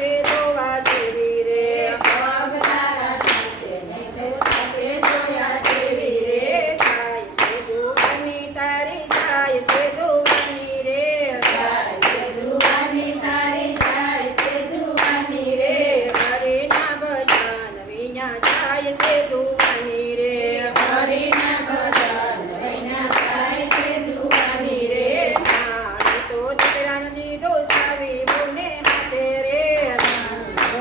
થશે જોવા જેવી રે પગ તારા ચાલશે નહીં તો થશે જોયા જેવી રે જાય છે જુવાની તારી જાય છે જુવાની રે જાય છે જુવાની તારી જાય છે જુવાની રે હરિના ભજન વિના જાય છે જુવાની રે હરિના ભજન વિના થાય છે જુવાની રે નાની તો દીકરાને દીધો સાવી બહુને હાથે રે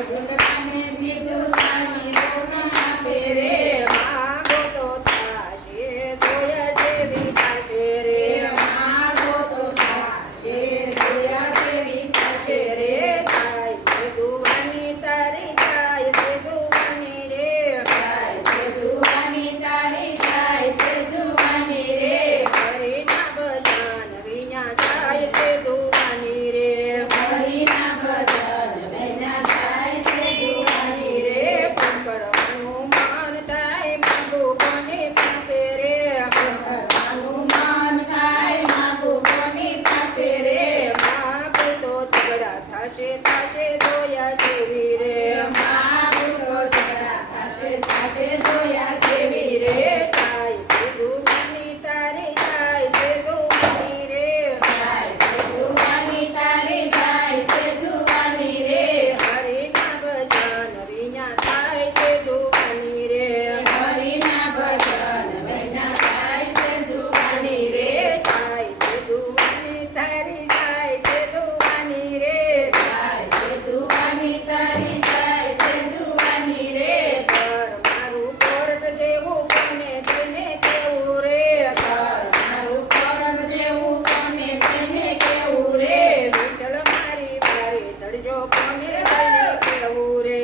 ભગવાને દીધું સ્વામી ગુણ આપે રે માગો તો થશે જોયા જેવી થશે રે માગો તો થશે જોયા જેવી થશે રે જાય છે જુવાની તારી જાય છે જુવાની રે જાય છે જુવાની તારી જાય છે જુવાની રે હરિના ભજન વિના જાય છે જુવાની રે હરિના ભજન વિના થાય છે જુવાની રે કરવાનું મન થાય માગું કોની પાસે રે કરવાનું મન થાય માગું કોની પાસે રે માગું તો ઝઘડા થશે થશે જોયા જેવી રે માગું તો ઝઘડા થશે થશે જોયા જેવી રે જાય છે જુવાની તારી જાય છે જુવાની રે જાય છે જુવાની તારી જાય છે જુવાની રે હરિના ભજન વિના થાય છે જુવાની રે હરિના ભજન વિના થાય છે જુવાની રે જાય છે જુવાની તારી જાય છે જુવાની રે જાય છે જુવાની તારી જાય છે જુવાની રે ઘર મારું કોર્ટ જેવું કોને જઈને કેવું રે ઘર મારું કોર્ટ જેવું કોને તેને કેવું રે વિઠ્ઠલ મારી વારી ચડજો કોને જઈને કેવું રે